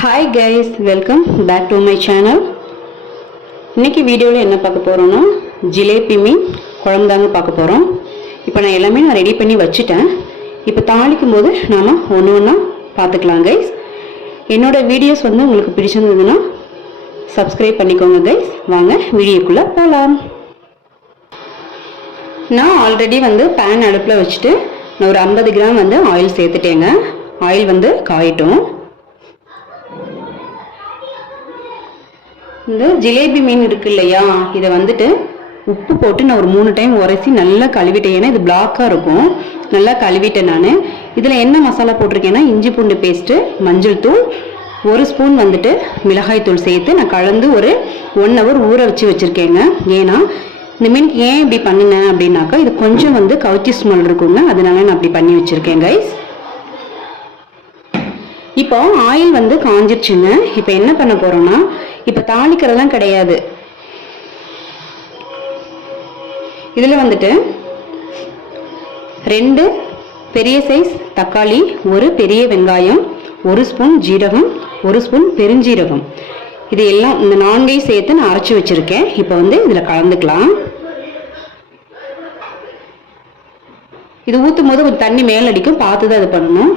Hi guys welcome back to my channel இன்னைக்கு வீடியோவில் என்ன பார்க்க போகிறோன்னா ஜிலேபி மீன் குழம்பு தாங்க பார்க்க போகிறோம் இப்போ நான் எல்லாமே நான் ரெடி பண்ணி வச்சுட்டேன். இப்போ தாளிக்கும் போது நாம் ஒன்று ஒன்றா பார்த்துக்கலாம் கைஸ் என்னோடய வீடியோஸ் வந்து உங்களுக்கு பிடிச்சிருந்ததுன்னா சப்ஸ்கிரைப் பண்ணிக்கோங்க கைஸ் வாங்க வீடியோக்குள்ளே போகலாம் நான் ஆல்ரெடி வந்து பேன் அடுப்பில் வச்சுட்டு நான் ஒரு ஐம்பது கிராம் வந்து ஆயில் சேர்த்துட்டேங்க. ஆயில் வந்து காயட்டும். இந்த ஜிலேபி மீன் இருக்கு இல்லையா? இதை வந்துட்டு உப்பு போட்டு நான் ஒரு மூணு டைம் உரைச்சி நல்லா கழுவிட்டேன். ஏன்னா இது பிளாக்காக இருக்கும். நல்லா கழுவிட்டேன் நான். இதில் என்ன மசாலா போட்டிருக்கேன்னா இஞ்சி பூண்டு பேஸ்ட்டு மஞ்சள் தூள் ஒரு ஸ்பூன் வந்துட்டு மிளகாய் தூள் சேர்த்து நான் கலந்து ஒரு ஒன் ஹவர் ஊற வச்சு வச்சுருக்கேங்க. ஏன்னா இந்த மீனுக்கு ஏன் இப்படி பண்ணினேன் அப்படின்னாக்கா இது கொஞ்சம் வந்து கவுச்சி ஸ்மெல் இருக்குங்க. அதனால நான் அப்படி பண்ணி வச்சுருக்கேன் கைஸ் இப்போ ஆயில் வந்து காஞ்சிருச்சுங்க இப்போ என்ன பண்ண போறோம்னா இப்போ தாளிக்கிறதெல்லாம் கிடையாது. இதில் வந்துட்டு ரெண்டு பெரிய சைஸ் தக்காளி ஒரு பெரிய வெங்காயம் ஒரு ஸ்பூன் ஜீரகம் ஒரு ஸ்பூன் பெருஞ்சீரகம். இது எல்லாம் இந்த நான்கையும் சேர்த்து நான் அரைச்சி வச்சுருக்கேன். இப்போ வந்து இதில் கலந்துக்கலாம். இது ஊற்றும் போது கொஞ்சம் தண்ணி மேலடிக்கும். பார்த்து தான் இது பண்ணணும்.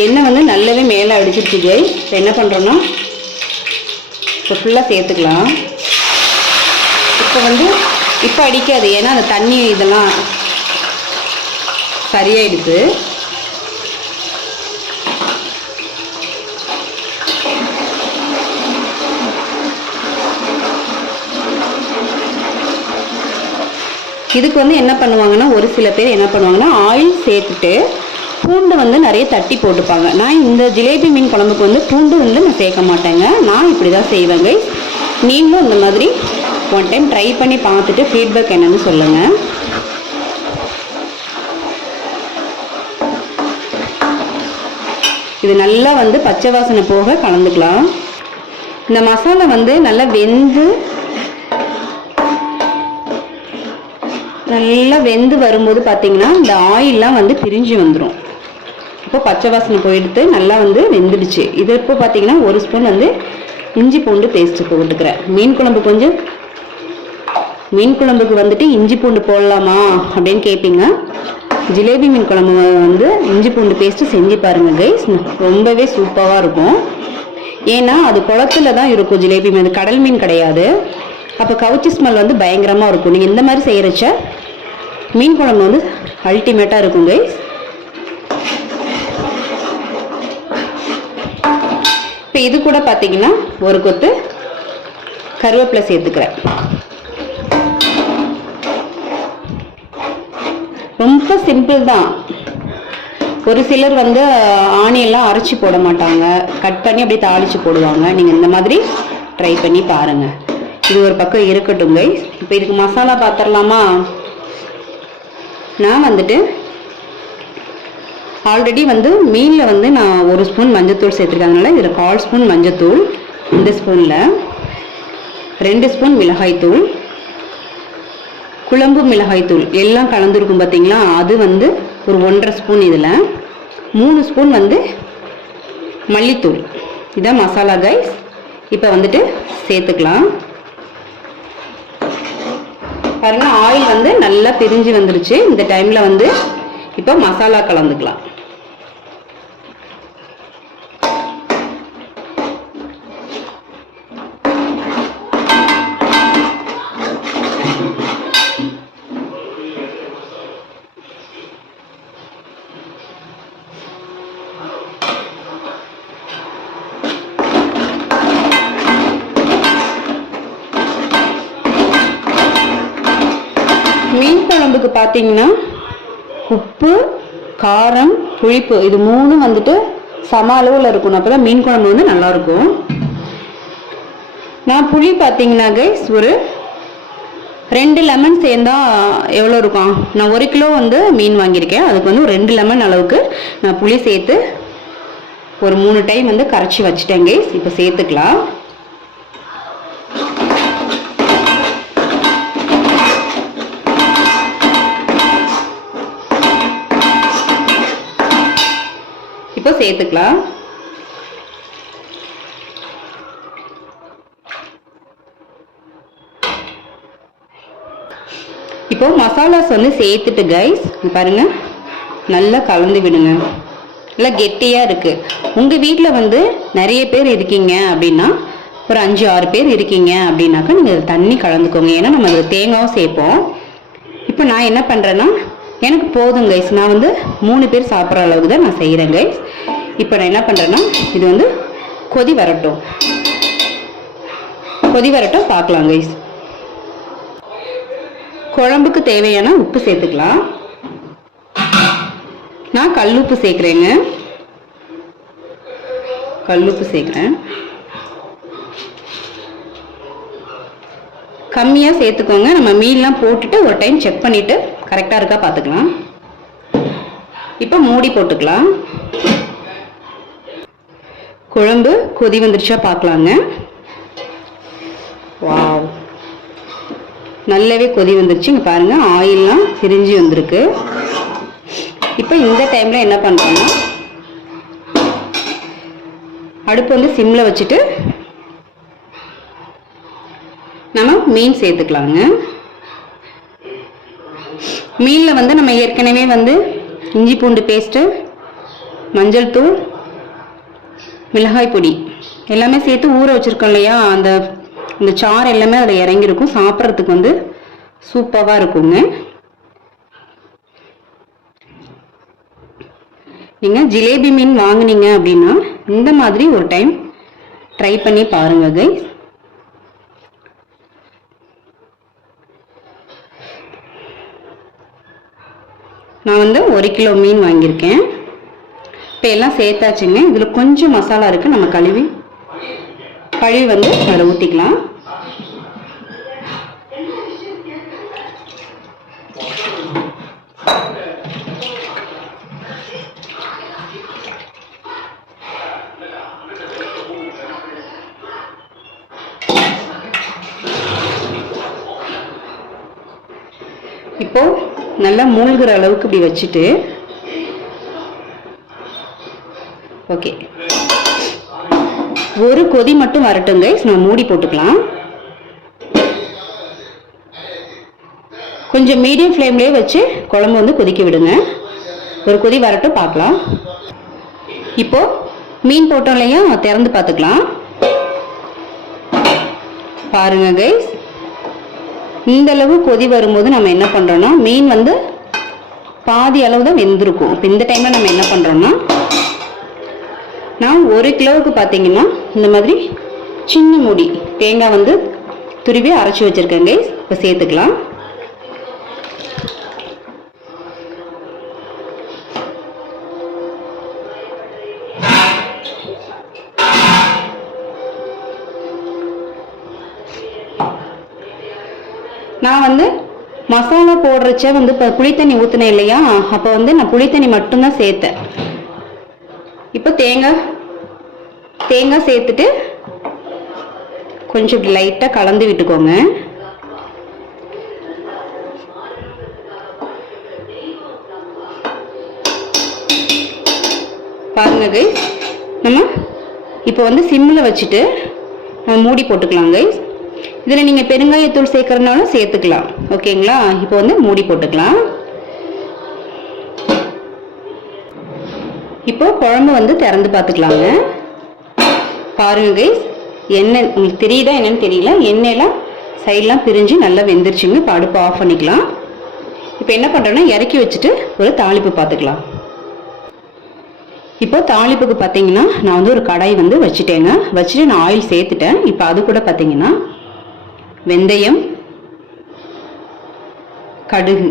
எண்ணெய் வந்து நல்லாவே மேலே அடிச்சிருச்சு ஜெய் இப்போ என்ன பண்ணுறோன்னா இப்போ ஃபுல்லாக சேர்த்துக்கலாம். இப்போ வந்து இப்போ அடிக்காது. ஏன்னா அந்த தண்ணி இதெல்லாம் சரியாயிடுது. இதுக்கு வந்து என்ன பண்ணுவாங்கன்னா ஒரு சில பேர் என்ன பண்ணுவாங்கன்னா ஆயில் சேர்த்துட்டு பூண்டு வந்து நிறைய தட்டி போட்டுப்பாங்க. நான் இந்த ஜிலேபி மீன் குழம்புக்கு வந்து பூண்டு வந்து நான் சேர்க்க மாட்டேங்க. நான் இப்படி தான் செய்வேங்க. நீங்களும் இந்த மாதிரி ஒன் டைம் ட்ரை பண்ணி பார்த்துட்டு ஃபீட்பேக் என்னன்னு சொல்லுங்கள் இது நல்லா வந்து பச்சை வாசனை போக கலந்துக்கலாம். இந்த மசாலா வந்து நல்லா வெந்து நல்லா வெந்து வரும்போது பார்த்தீங்கன்னா இந்த ஆயிலெலாம் வந்து பிரிஞ்சு வந்துடும் இப்போ பச்சை வாசனை போயிடுத்து நல்லா வந்து வெந்துடுச்சு. இது இப்போ பார்த்தீங்கன்னா ஒரு ஸ்பூன் வந்து இஞ்சி பூண்டு பேஸ்ட்டு போட்டுக்கிறேன் மீன் குழம்பு கொஞ்சம். மீன் குழம்புக்கு வந்துட்டு இஞ்சி பூண்டு போடலாமா அப்படின்னு கேட்பீங்க ஜிலேபி மீன் குழம்பு வந்து இஞ்சி பூண்டு பேஸ்ட்டு செஞ்சு பாருங்கள் கைஸ் ரொம்பவே சூப்பராக இருக்கும். ஏன்னா அது குளத்துல தான் இருக்கும் ஜிலேபி மீன். அது கடல் மீன் கிடையாது. அப்போ கவுச்சி ஸ்மெல் வந்து பயங்கரமாக இருக்கும். நீங்கள் இந்த மாதிரி செய்கிறச்ச மீன் குழம்பு வந்து அல்டிமேட்டாக இருக்கும் கைஸ் இது கூட பார்த்தீங்கன்னா ஒரு கொத்து கருவேப்பிலை சேர்த்துக்கிறேன். ரொம்ப சிம்பிள் தான். ஒரு சிலர் வந்து ஆணியெல்லாம் அரைச்சி போட மாட்டாங்க. கட் பண்ணி அப்படியே தாளித்து போடுவாங்க. நீங்கள் இந்த மாதிரி ட்ரை பண்ணி பாருங்கள் இது ஒரு பக்கம் இருக்கட்டும் கைஸ் இப்போ இதுக்கு மசாலா பார்த்துடலாமா நான் வந்துட்டு ஆல்ரெடி வந்து மீனில் வந்து நான் ஒரு ஸ்பூன் மஞ்சத்தூள் சேர்த்துருக்கறதுனால இதில் கால் ஸ்பூன் மஞ்சத்தூள் இந்த ஸ்பூனில் ரெண்டு ஸ்பூன் மிளகாய்த்தூள் குழம்பு மிளகாய்த்தூள் எல்லாம் கலந்துருக்கும் பார்த்தீங்களா அது வந்து ஒரு ஒன்றரை ஸ்பூன் இதில். மூணு ஸ்பூன் வந்து மல்லித்தூள். இதான் மசாலா கைஸ் இப்போ வந்துட்டு சேர்த்துக்கலாம். பாருங்கள் ஆயில் வந்து நல்லா பிரிஞ்சு வந்துருச்சு. இந்த டைமில் வந்து இப்போ மசாலா கலந்துக்கலாம். மீன் குழம்புக்கு பார்த்தீங்கன்னா உப்பு காரம் புளிப்பு இது மூணும் வந்துட்டு சம அளவில் இருக்கணும். அப்போ தான் மீன் குழம்பு வந்து நல்லா இருக்கும் நான் புளி பார்த்தீங்கன்னா கைஸ் ஒரு ரெண்டு லெமன் சேர்ந்தா எவ்வளோ இருக்கும்? நான் ஒரு கிலோ வந்து மீன் வாங்கியிருக்கேன். அதுக்கு வந்து ஒரு ரெண்டு லெமன் அளவுக்கு நான் புளி சேர்த்து ஒரு மூணு டைம் வந்து கரைச்சி வச்சுட்டேன் கைஸ் இப்போ சேர்த்துக்கலாம். சேர்த்துக்கலாம். இப்போ மசாலாஸ் வந்து சேர்த்துட்டு கைஸ் பாருங்க. நல்லா கலந்து விடுங்க. நல்லா கெட்டியாக இருக்குது உங்கள் வீட்டில் வந்து நிறைய பேர் இருக்கீங்க அப்படின்னா ஒரு அஞ்சு ஆறு பேர் இருக்கீங்க அப்படின்னாக்கா நீங்கள் தண்ணி கலந்துக்கோங்க. ஏன்னா நம்ம அதில் தேங்காவும் சேர்ப்போம். இப்போ நான் என்ன பண்ணுறேன்னா எனக்கு போதும் கைஸ் நான் வந்து மூணு பேர் சாப்பிட்ற அளவுக்கு தான் நான் செய்கிறேன் கைஸ் இப்போ நான் என்ன பண்ணுறேன்னா இது வந்து கொதி வரட்டும். கொதி வரட்டும் பார்க்கலாம் கைஸ் குழம்புக்கு தேவையான உப்பு சேர்த்துக்கலாம். நான் கல்லுப்பு சேர்க்குறேங்க. கல் உப்பு சேர்க்குறேன். கம்மியாக சேர்த்துக்கோங்க. நம்ம மீன்லாம் போட்டுட்டு ஒரு டைம் செக் பண்ணிவிட்டு கரெக்டாக இருக்கா பார்த்துக்கலாம். இப்போ மூடி போட்டுக்கலாம். குழம்பு கொதி வந்துருச்சா பார்க்கலாங்க. வாவ். நல்லாவே கொதி வந்துருச்சு. இங்கே பாருங்கள் ஆயிலெலாம் பிரிஞ்சு வந்திருக்கு. இப்போ இந்த டைமில் என்ன பண்ணுறோன்னா அடுப்பு வந்து சிம்மில் வச்சுட்டு நம்ம மீன் சேர்த்துக்கலாங்க. மீனில் வந்து நம்ம ஏற்கனவே வந்து இஞ்சி பூண்டு பேஸ்ட்டு மஞ்சள் தூள் மிளகாய் பொடி. எல்லாமே சேர்த்து ஊற வச்சுருக்கோம் இல்லையா? அந்த இந்த சாறு எல்லாமே அதில் இறங்கியிருக்கும். சாப்பிட்றதுக்கு வந்து சூப்பராக இருக்குங்க. நீங்கள் ஜிலேபி மீன் வாங்குனீங்க அப்படின்னா இந்த மாதிரி ஒரு டைம் ட்ரை பண்ணி பாருங்க கைஸ் நான் வந்து ஒரு கிலோ மீன் வாங்கியிருக்கேன். இப்போ எல்லாம் சேர்த்தாச்சுங்க. இதில் கொஞ்சம் மசாலா இருக்குது நம்ம கழுவி கழுவி வந்து அதில் ஊற்றிக்கலாம் இப்போ நல்லா மூழ்கிற அளவுக்கு இப்படி வச்சுட்டு ஓகே ஒரு கொதி மட்டும் வரட்டும் கைஸ் நம்ம மூடி போட்டுக்கலாம். கொஞ்சம் மீடியம் ஃப்ளேம்லேயே வச்சு குழம்பு வந்து கொதிக்க விடுங்க. ஒரு கொதி வரட்டும் பார்க்கலாம். இப்போ மீன் போட்டோம் இல்லையா திறந்து பார்த்துக்கலாம். பாருங்க கைஸ் இந்த அளவு கொதி வரும்போது நம்ம என்ன பண்ணுறோன்னா மீன் வந்து பாதி அளவு தான் வெந்திருக்கும். இப்போ இந்த டைமில் நம்ம என்ன பண்ணுறோன்னா நான் ஒரு கிலோவுக்கு பார்த்தீங்கன்னா இந்த மாதிரி சின்ன முடி தேங்காய் வந்து துருவி அரைச்சி வச்சுருக்கேன் கைஸ் இப்போ சேர்த்துக்கலாம். நான் வந்து மசாலா போடுறச்ச வந்து இப்போ புளித்தண்ணி ஊற்றினேன் இல்லையா? அப்போ வந்து நான் புளித்தண்ணி மட்டும்தான் சேர்த்தேன். இப்போ தேங்காய் தேங்காய் சேர்த்துட்டு கொஞ்சம் இப்படி லைட்டாக கலந்து விட்டுக்கோங்க. பாருங்க கைஸ் நம்ம இப்போ வந்து சிம்மில் வச்சுட்டு நம்ம மூடி போட்டுக்கலாம் கைஸ் இதில் நீங்கள் பெருங்காயத்தூள் சேர்க்குறதுனாலும் சேர்த்துக்கலாம். ஓகேங்களா இப்போ வந்து மூடி போட்டுக்கலாம். இப்போ குழம்பு வந்து திறந்து பார்த்துக்கலாங்க. பாருங்க. கைஸ் எண்ணெய் உங்களுக்கு தெரியுதா என்னன்னு தெரியல. எண்ணெயெல்லாம் சைட்லாம் பிரிஞ்சு நல்லா வெந்துருச்சுங்க. இப்போ அடுப்பு ஆஃப் பண்ணிக்கலாம். இப்போ என்ன பண்ணுறேன்னா இறக்கி வச்சுட்டு ஒரு தாளிப்பு பார்த்துக்கலாம். இப்போ தாளிப்புக்கு பார்த்தீங்கன்னா நான் வந்து ஒரு கடாய் வந்து வச்சுட்டேங்க. வச்சுட்டு நான் ஆயில் சேர்த்துட்டேன். இப்போ அது கூட பார்த்தீங்கன்னா வெந்தயம் கடுகு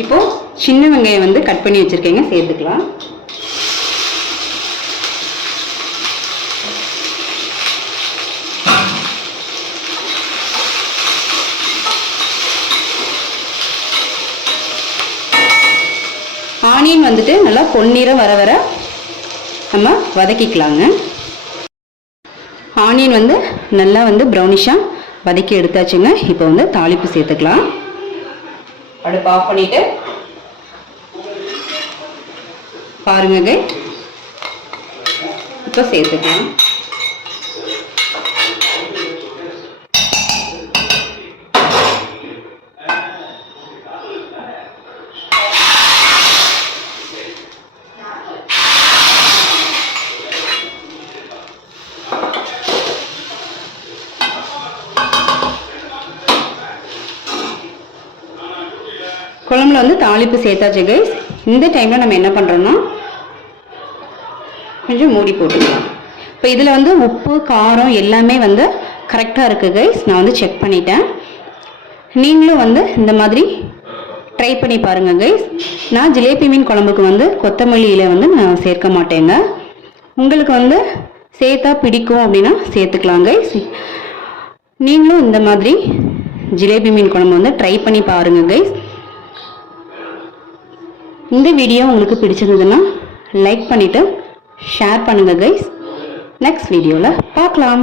இப்போ சின்ன வெங்காயம் வந்து கட் பண்ணி வச்சுருக்கீங்க சேர்த்துக்கலாம். ஆனியன் வந்துட்டு நல்லா பொன்னிறம் வர வர நம்ம வதக்கிக்கலாங்க. ஆனியன் வந்து நல்லா வந்து ப்ரௌனிஷாக வதக்கி எடுத்தாச்சுங்க இப்போ வந்து தாளிப்பு சேர்த்துக்கலாம். அடுப்பு ஆஃப் பண்ணிட்டு பாருங்க இப்போ சேர்த்துக்கலாம். குழம்புல வந்து தாளிப்பு சேர்த்தாச்சு கைஸ் இந்த டைமில் நம்ம என்ன பண்ணுறோன்னா கொஞ்சம் மூடி போட்டுக்கலாம். இப்போ இதில் வந்து உப்பு காரம் எல்லாமே வந்து கரெக்டாக இருக்குது கைஸ் நான் வந்து செக் பண்ணிட்டேன். நீங்களும் வந்து இந்த மாதிரி ட்ரை பண்ணி பாருங்கள் கைஸ் நான் ஜிலேபி மீன் குழம்புக்கு வந்து கொத்தமல்லியில் வந்து நான் சேர்க்க மாட்டேங்க. உங்களுக்கு வந்து சேர்த்தா பிடிக்கும் அப்படின்னா சேர்த்துக்கலாம் கைஸ் நீங்களும் இந்த மாதிரி ஜிலேபி மீன் குழம்பு வந்து ட்ரை பண்ணி பாருங்கள் கைஸ் இந்த வீடியோ உங்களுக்கு பிடிச்சிருந்ததுன்னா லைக் பண்ணிவிட்டு ஷேர் பண்ணுங்கள் கைஸ் நெக்ஸ்ட் வீடியோவில் பார்க்கலாம்.